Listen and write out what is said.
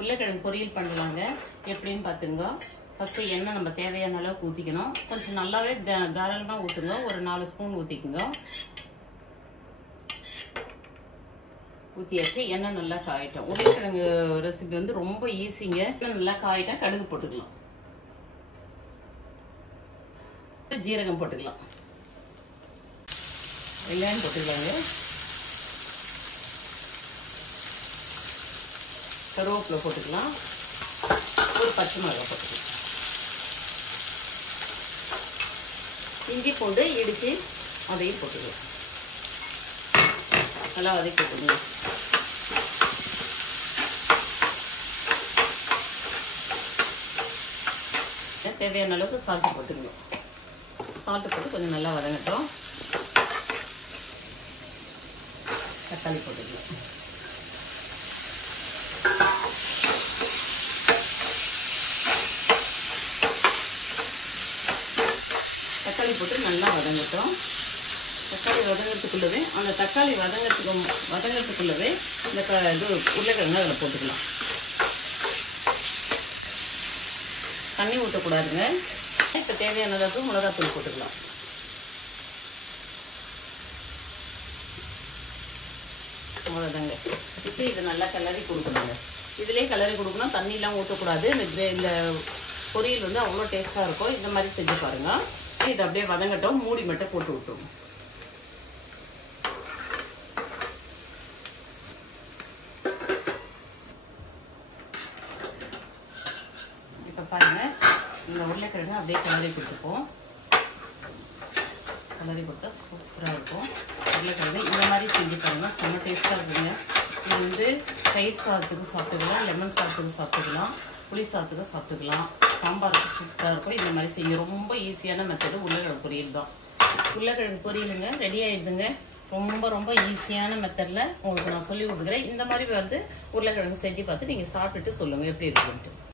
உருளைக்கிழங்கு பொரியல் பண்ணலாங்க. எப்படின்னு பார்த்துங்க. ஃபஸ்ட்டு எண்ணெய் நம்ம தேவையான அளவுக்கு ஊற்றிக்கணும். கொஞ்சம் நல்லாவே தாராளமாக ஊற்றுங்க. ஒரு 4 ஸ்பூன் ஊற்றிக்குங்க. ஊற்றியாச்சு. எண்ணெய் நல்லா காயிட்டோம். உருளைக்கிழங்கு ரெசிபி வந்து ரொம்ப ஈஸிங்க. எண்ணெய் நல்லா காயிட்டா கடுகு போட்டுக்கலாம். ஜீரகம் போட்டுக்கலாம். வெங்காயம் போட்டுக்கலாங்க. கருவேப்பிலை போட்டுக்கலாம். ஒரு பச்சை மிளகாய் போட்டுக்கலாம். இஞ்சி பூண்டு இடித்து அதையும் போட்டுக்கலாம். நல்லா வதக்கி போட்டுங்க. தேவையான அளவுக்கு சால்ட்டு போட்டுக்கணும். சால்ட்டு போட்டு கொஞ்சம் நல்லா வதங்கட்டும். தக்காளி போட்டுக்கலாம். தக்காளி போட்டு நல்லா வதங்கட்டும். தக்காளி வதங்கிறதுக்குள்ளவே அந்த தக்காளி வதங்கிறதுக்குள்ளவே இந்த உருளைக்கிழங்கு அதில் போட்டுக்கலாம். தண்ணி ஊற்றக்கூடாதுங்க. இப்போ தேவையான அளவுக்கு மிளகாத்தூள் போட்டுக்கலாம். அவ்வளோதாங்க. இப்போ இதை நல்லா கிளறி கொடுக்கணுங்க. இதிலே கிளறி கொடுக்கணும். தண்ணியெலாம் ஊற்றக்கூடாது. இந்த பொரியல் வந்து அவ்வளோ டேஸ்ட்டாக இருக்கும். இந்த மாதிரி செஞ்சு பாருங்கள். இது அப்படியே வதங்கட்டும். மூடி மட்டும் போட்டு விட்டுருவோம். இப்போ பாருங்கள், இந்த உருளைக்கிழங்கு அப்படியே கிளறி கொடுத்துப்போம். கிளறி கொடுத்தா சூப்பராக இருக்கும். உருளைக்கிழங்கு இந்த மாதிரி செஞ்சு பாருங்கள். செம்ம டேஸ்ட்டாக இருக்குங்க. இது வந்து தயிர் சாதத்துக்கு சாப்பிட்டுக்கலாம், லெமன் சாதத்துக்கு சாப்பிட்டுக்கலாம், புளி சாதத்துக்கு சாப்பிட்டுக்கலாம். சாம்பாருக்கு சூப்பராக இருக்கும். இந்த மாதிரி செய்ய ரொம்ப ஈஸியான மெத்தடு உருளைக்கிழங்கு பொரியல் தான். உருளைக்கிழங்கு பொரியலுங்க ரெடி ஆகிடுதுங்க. ரொம்ப ரொம்ப ஈஸியான மெத்தடில் உங்களுக்கு நான் சொல்லி கொடுக்குறேன். இந்த மாதிரி வந்து உருளைக்கிழங்கு செஞ்சு பார்த்து நீங்கள் சாப்பிட்டுட்டு சொல்லுங்கள் எப்படி இருக்குன்ட்டு.